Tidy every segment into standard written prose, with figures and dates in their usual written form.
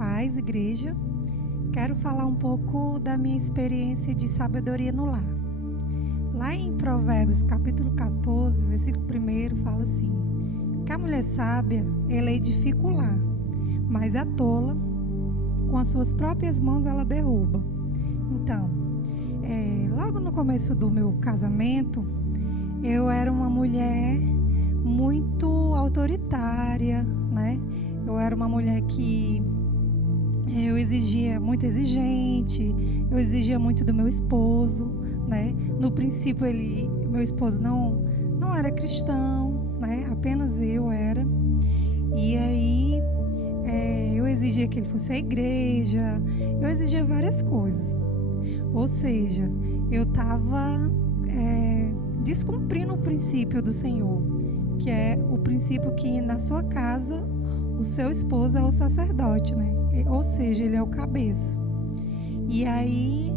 paz, igreja. Quero falar um pouco da minha experiência de sabedoria no lar. Lá em Provérbios, capítulo 14, versículo 1, fala assim: que a mulher sábia, ela edifica o lar, mas a tola, com as suas próprias mãos, ela derruba. Então, logo no começo do meu casamento, eu era uma mulher muito autoritária, né? Eu era uma mulher que eu exigia, muito exigente, eu exigia muito do meu esposo, né? No princípio, meu esposo não era cristão, né? Apenas eu era. E aí, eu exigia que ele fosse à igreja, eu exigia várias coisas. Ou seja, eu estava descumprindo o princípio do Senhor, que é o princípio que na sua casa o seu esposo é o sacerdote, né? Ou seja, ele é o cabeça. E aí,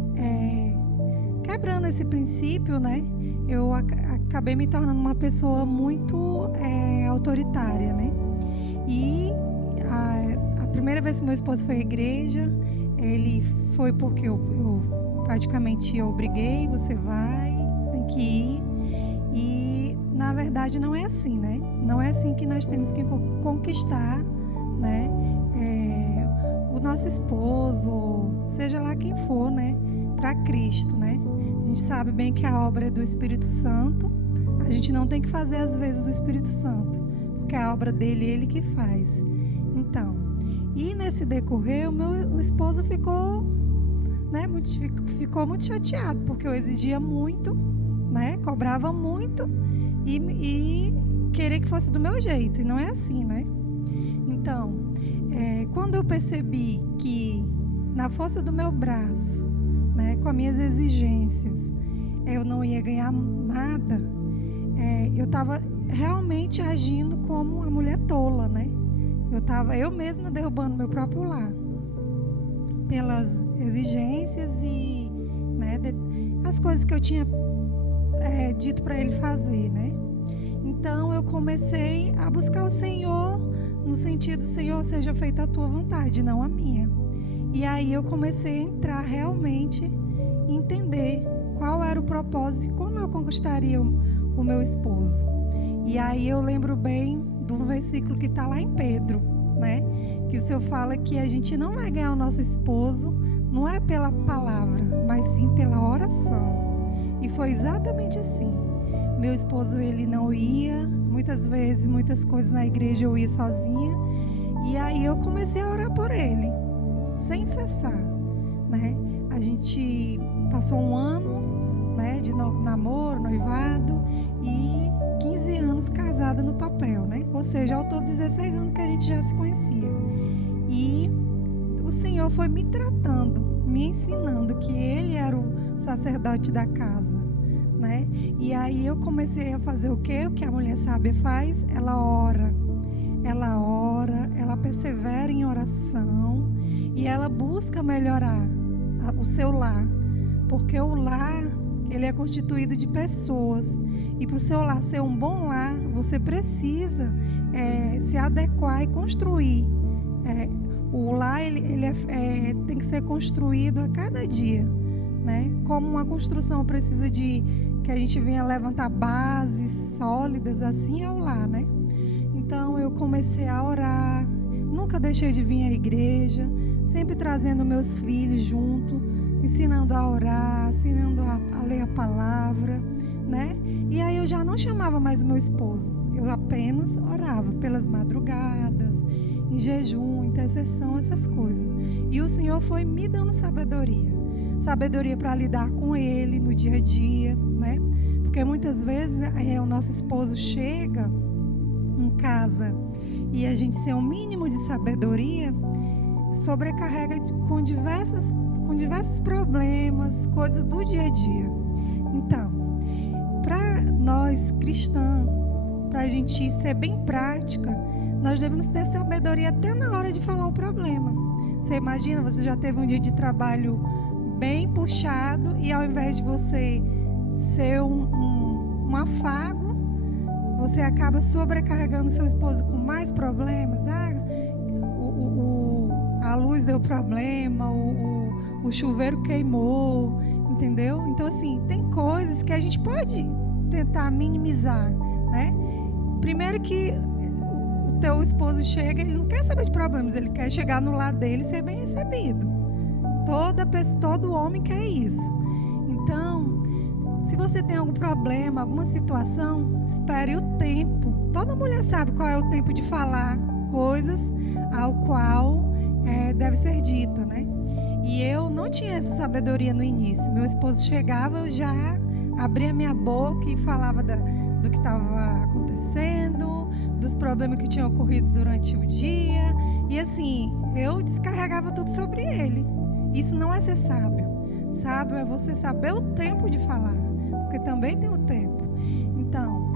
quebrando esse princípio, né? Eu acabei me tornando uma pessoa muito autoritária, né? E a primeira vez que meu esposo foi à igreja, ele foi porque eu praticamente obriguei: você vai, tem que ir. E na verdade não é assim, né? Não é assim que nós temos que conquistar, né? O nosso esposo, seja lá quem for, né? Para Cristo, né? A gente sabe bem que a obra é do Espírito Santo. A gente não tem que fazer às vezes do Espírito Santo, porque a obra dele, ele que faz. Então, e nesse decorrer, o esposo ficou, né? Ficou muito chateado, porque eu exigia muito, né? Cobrava muito e queria que fosse do meu jeito, e não é assim, né? Então, quando eu percebi que na força do meu braço, né, com as minhas exigências, eu não ia ganhar nada, eu estava realmente agindo como uma mulher tola, né? Eu mesma derrubando meu próprio lar pelas exigências e, né, as coisas que eu tinha dito para ele fazer, né? Então eu comecei a buscar o Senhor no sentido: Senhor, seja feita a tua vontade, não a minha. E aí eu comecei a entrar realmente e entender qual era o propósito e como eu conquistaria o meu esposo. E aí eu lembro bem do versículo que está lá em Pedro, né? Que o Senhor fala que a gente não vai ganhar o nosso esposo, não é pela palavra, mas sim pela oração. E foi exatamente assim. Meu esposo, ele não ia, muitas vezes, muitas coisas na igreja eu ia sozinha. E aí eu comecei a orar por ele, sem cessar, né? A gente passou um ano, né, de namoro, noivado, e 15 anos casada no papel, né? Ou seja, ao todo 16 anos que a gente já se conhecia. E o Senhor foi me tratando, me ensinando que ele era o sacerdote da casa, né? E aí eu comecei a fazer o quê? O que a mulher sábia faz? Ela ora, ela persevera em oração e ela busca melhorar o seu lar, porque o lar, ele é constituído de pessoas, e para o seu lar ser um bom lar, você precisa se adequar e construir. O lar, ele tem que ser construído a cada dia, né? Como uma construção precisa de que a gente venha levantar bases sólidas, assim é o lar, né? Então eu comecei a orar, nunca deixei de vir à igreja, sempre trazendo meus filhos junto, ensinando a orar, ensinando a ler a palavra, né? E aí eu já não chamava mais o meu esposo, eu apenas orava pelas madrugadas, em jejum, intercessão, essas coisas. E o Senhor foi me dando sabedoria para lidar com ele no dia a dia, né? Porque muitas vezes o nosso esposo chega em casa e a gente, sem um mínimo de sabedoria, sobrecarrega com diversos problemas, coisas do dia a dia. Então, para nós cristãos, para a gente ser bem prática, nós devemos ter sabedoria até na hora de falar o problema. Você imagina, você já teve um dia de trabalho bem puxado e ao invés de você ser um afago, você acaba sobrecarregando seu esposo com mais problemas. a luz deu problema, o chuveiro queimou, entendeu? Então, assim, tem coisas que a gente pode tentar minimizar, né? Primeiro que o teu esposo chega, ele não quer saber de problemas, ele quer chegar no lar dele e ser bem recebido. Todo homem quer isso. Então, se você tem algum problema, alguma situação, espere o tempo. Toda mulher sabe qual é o tempo de falar coisas ao qual deve ser dita, né? E eu não tinha essa sabedoria no início. Meu esposo chegava, eu já abria minha boca e falava do que estava acontecendo, dos problemas que tinham ocorrido durante o dia. E assim, eu descarregava tudo sobre ele. Isso não é ser sábio. Sábio é você saber o tempo de falar, porque também tem o tempo. Então,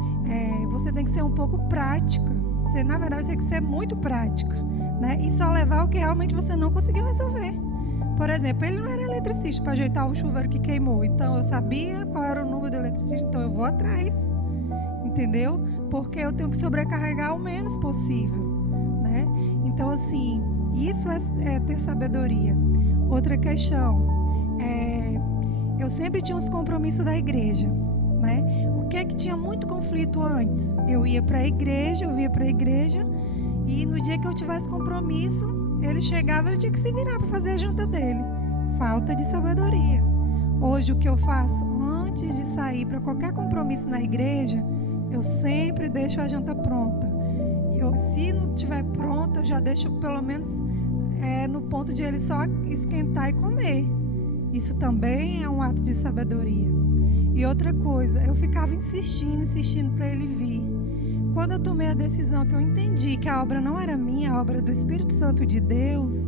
você tem que ser um pouco prática. Você, na verdade, você tem que ser muito prática, né? E só levar o que realmente você não conseguiu resolver. Por exemplo, ele não era eletricista para ajeitar o chuveiro que queimou. Então, eu sabia qual era o número do eletricista, então eu vou atrás. Entendeu? Porque eu tenho que sobrecarregar o menos possível, né? Então, assim, isso é ter sabedoria. Outra questão, eu sempre tinha uns compromissos da igreja, né? O que é que tinha muito conflito antes? Eu ia para a igreja, e no dia que eu tivesse compromisso, ele chegava, ele tinha que se virar para fazer a janta dele. Falta de sabedoria. Hoje, o que eu faço? Antes de sair para qualquer compromisso na igreja, eu sempre deixo a janta pronta. Se não estiver pronta, eu já deixo pelo menos no ponto de ele só esquentar e comer. Isso também é um ato de sabedoria. E outra coisa, eu ficava insistindo para ele vir. Quando eu tomei a decisão que eu entendi que a obra não era minha, a obra do Espírito Santo de Deus,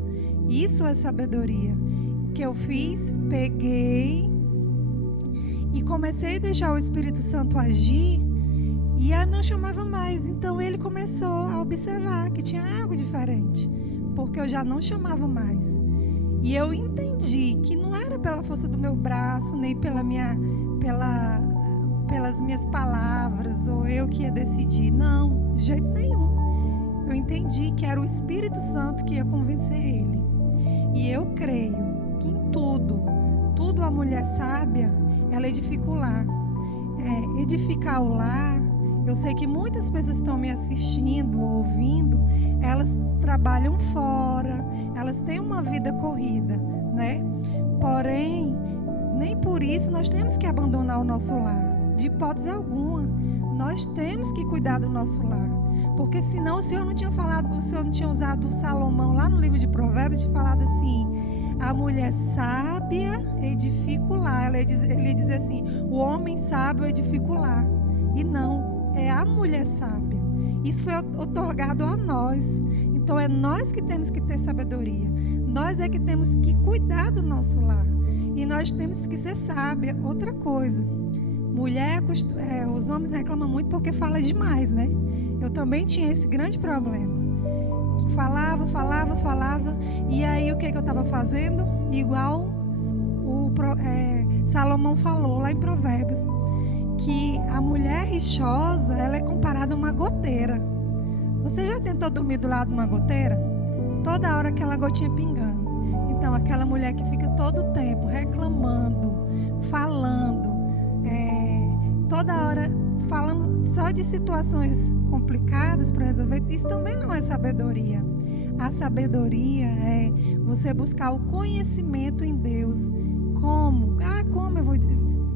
isso é sabedoria. O que eu fiz? Peguei e comecei a deixar o Espírito Santo agir, e ela não chamava mais. Então ele começou a observar que tinha algo diferente, porque eu já não chamava mais. E eu entendi que não era pela força do meu braço, nem pelas minhas palavras, ou eu que ia decidir. Não, de jeito nenhum. Eu entendi que era o Espírito Santo que ia convencer ele. E eu creio que em tudo a mulher sábia, ela edifica o lar. Edificar o lar, eu sei que muitas pessoas estão me assistindo, ouvindo, elas trabalham fora, elas têm uma vida corrida, né? Porém, nem por isso nós temos que abandonar o nosso lar, de hipótese alguma. Nós temos que cuidar do nosso lar, porque senão o Senhor não tinha usado o Salomão lá no livro de Provérbios, de falado assim: a mulher sábia edifica o lar. Ele diz assim: o homem sábio edifica o lar. E não, é a mulher sábia. Isso foi otorgado a nós. Então é nós que temos que ter sabedoria. Nós é que temos que cuidar do nosso lar. E nós temos que ser sábia. Outra coisa, mulher, os homens reclamam muito porque fala demais, né? Eu também tinha esse grande problema. Falava. E aí o que eu estava fazendo? Igual Salomão falou lá em Provérbios, que a mulher rixosa, ela é comparada a uma goteira. Você já tentou dormir do lado de uma goteira? Toda hora aquela gotinha pingando. Então, aquela mulher que fica todo o tempo reclamando, falando, toda hora falando só de situações complicadas para resolver, isso também não é sabedoria. A sabedoria é você buscar o conhecimento em Deus. Como? Como eu vou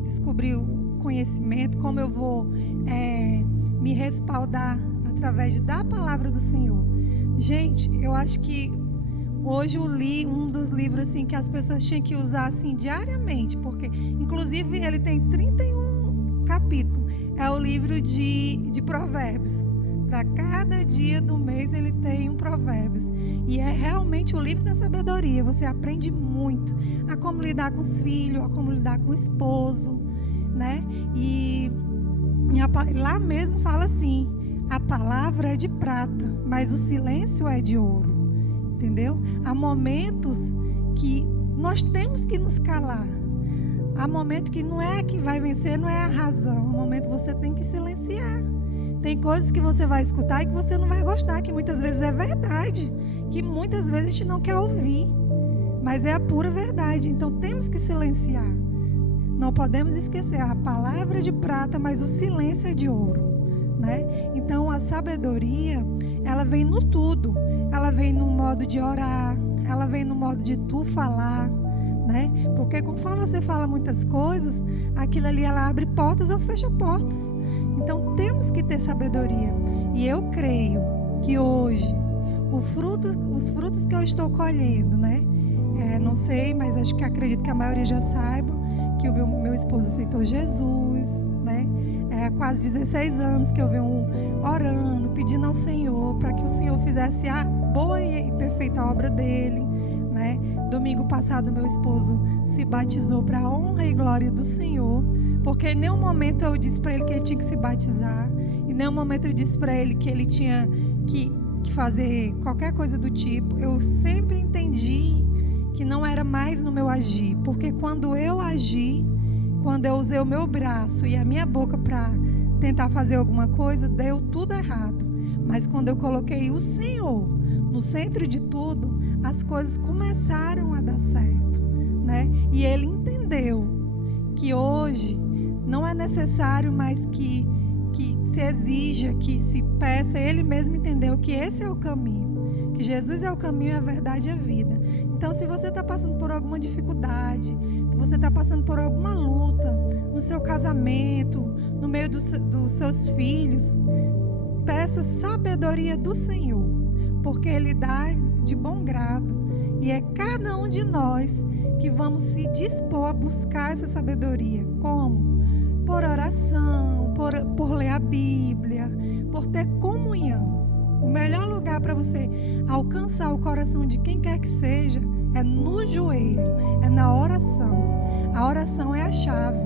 descobrir o conhecimento? Como eu vou me respaldar através da palavra do Senhor? Gente, eu acho que hoje eu li um dos livros assim, que as pessoas tinham que usar assim, diariamente, porque inclusive ele tem 31 capítulos. É o livro de Provérbios. Para cada dia do mês ele tem um Provérbios. E é realmente o livro da sabedoria. Você aprende muito a como lidar com os filhos, a como lidar com o esposo, né? E lá mesmo fala assim: a palavra é de prata, mas o silêncio é de ouro. Entendeu? Há momentos que nós temos que nos calar. Há momentos que não é que vai vencer, não é a razão. Há momentos que você tem que silenciar. Tem coisas que você vai escutar e que você não vai gostar, que muitas vezes é verdade, que muitas vezes a gente não quer ouvir, mas é a pura verdade. Então temos que silenciar. Não podemos esquecer a palavra de prata, mas o silêncio é de ouro, né? Então a sabedoria, ela vem no tudo. Ela vem no modo de orar, ela vem no modo de tu falar, né? Porque conforme você fala muitas coisas, aquilo ali ela abre portas ou fecha portas. Então temos que ter sabedoria. E eu creio que hoje os frutos que eu estou colhendo, né? Não sei, mas acho que acredito que a maioria já saiba que o meu esposo aceitou Jesus, né? Há quase 16 anos que eu venho orando, pedindo ao Senhor para que o Senhor fizesse a boa e perfeita obra dele, né? Domingo passado meu esposo se batizou para a honra e glória do Senhor, porque em nenhum momento eu disse para ele que ele tinha que se batizar, em nenhum momento eu disse para ele que ele tinha que fazer qualquer coisa do tipo. Eu sempre entendi que não era mais no meu agir, porque quando eu agi, quando eu usei o meu braço e a minha boca para tentar fazer alguma coisa, deu tudo errado. Mas quando eu coloquei o Senhor no centro de tudo, as coisas começaram a dar certo, né? E ele entendeu que hoje não é necessário mais que se exija, que se peça. Ele mesmo entendeu que esse é o caminho, que Jesus é o caminho, a verdade e a vida. Então, se você está passando por alguma dificuldade, se você está passando por alguma luta no seu casamento, no meio dos seus filhos, peça sabedoria do Senhor, porque Ele dá de bom grado. E é cada um de nós que vamos se dispor a buscar essa sabedoria. Como? Por oração, por ler a Bíblia, por ter comunhão. O melhor lugar para você alcançar o coração de quem quer que seja é no joelho, é na oração. A oração é a chave.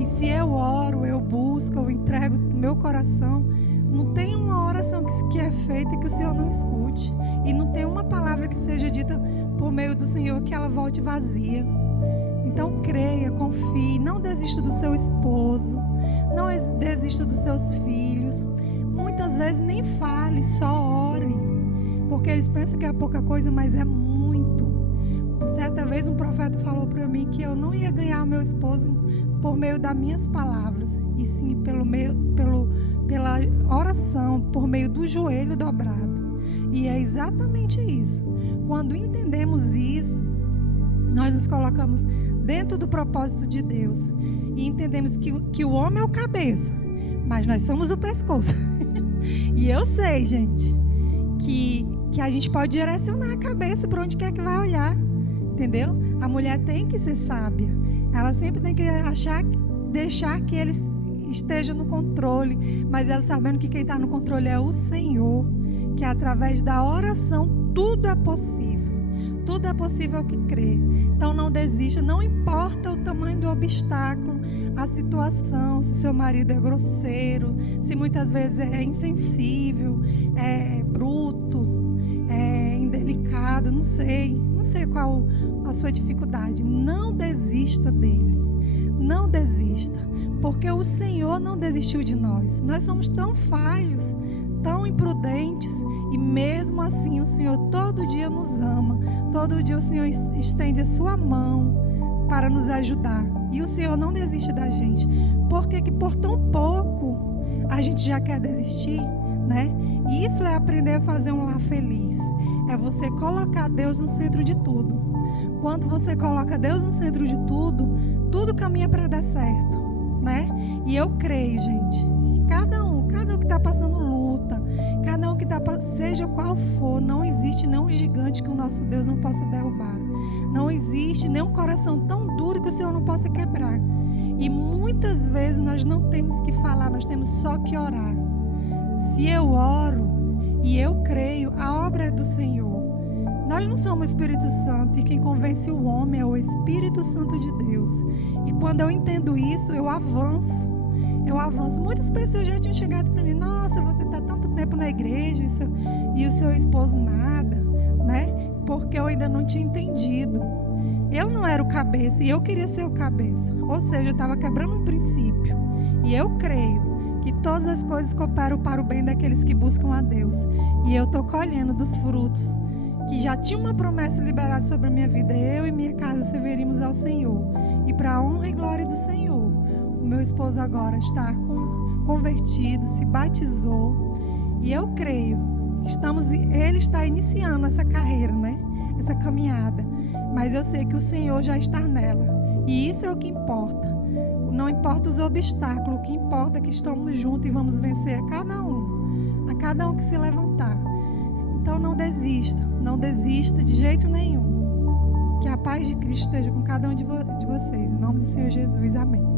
E se eu oro, eu busco, eu entrego o meu coração, não tem uma oração que é feita que o Senhor não escute. E não tem uma palavra que seja dita por meio do Senhor que ela volte vazia. Então creia, confie, não desista do seu esposo, não desista dos seus filhos. Muitas vezes nem fale, só ore, porque eles pensam que é pouca coisa, mas é muito. Certa vez um profeta falou para mim que eu não ia ganhar o meu esposo por meio das minhas palavras, e sim pela oração, por meio do joelho dobrado. E é exatamente isso. Quando entendemos isso, nós nos colocamos dentro do propósito de Deus e entendemos que o homem é o cabeça, mas nós somos o pescoço. E eu sei, gente, que a gente pode direcionar a cabeça para onde quer que vai olhar, entendeu? A mulher tem que ser sábia. Ela sempre tem que deixar que ele esteja no controle, mas ela sabendo que quem está no controle é o Senhor, que através da oração tudo é possível. Tudo é possível ao que crê. Então não desista, não importa o tamanho do obstáculo, a situação, se seu marido é grosseiro, se muitas vezes é insensível, é bruto, é indelicado, não sei qual a sua dificuldade. Não desista dele, não desista, porque o Senhor não desistiu de nós. Nós somos tão falhos, tão imprudentes, e mesmo assim o Senhor todo dia nos ama, todo dia o Senhor estende a sua mão para nos ajudar, e o Senhor não desiste da gente, porque que por tão pouco a gente já quer desistir, né? E isso é aprender a fazer um lar feliz, é você colocar Deus no centro de tudo. Quando você coloca Deus no centro de tudo, tudo caminha para dar certo, né? E eu creio, gente, que cada um que está passando luta, cada um que está, seja qual for, não existe nenhum gigante que o nosso Deus não possa derrubar. Não existe nenhum coração tão duro que o Senhor não possa quebrar. E muitas vezes nós não temos que falar, nós temos só que orar. Se eu oro e eu creio, a obra é do Senhor. Nós não somos o Espírito Santo, e quem convence o homem é o Espírito Santo de Deus. E quando eu entendo isso, eu avanço. Muitas pessoas já tinham chegado para mim: nossa, você está tanto tempo na igreja e o seu esposo nada, né? Porque eu ainda não tinha entendido. Eu não era o cabeça e eu queria ser o cabeça. Ou seja, eu estava quebrando um princípio. E eu creio que todas as coisas cooperam para o bem daqueles que buscam a Deus. E eu estou colhendo dos frutos que já tinha uma promessa liberada sobre a minha vida. Eu e minha casa serviríamos ao Senhor. E para a honra e glória do Senhor, o meu esposo agora está convertido, se batizou. E eu creio que ele está iniciando essa carreira, né? Essa caminhada. Mas eu sei que o Senhor já está nela. E isso é o que importa. Não importa os obstáculos, o que importa é que estamos juntos e vamos vencer a cada um que se levantar. Então não desista de jeito nenhum. Que a paz de Cristo esteja com cada um de vocês. Em nome do Senhor Jesus, amém.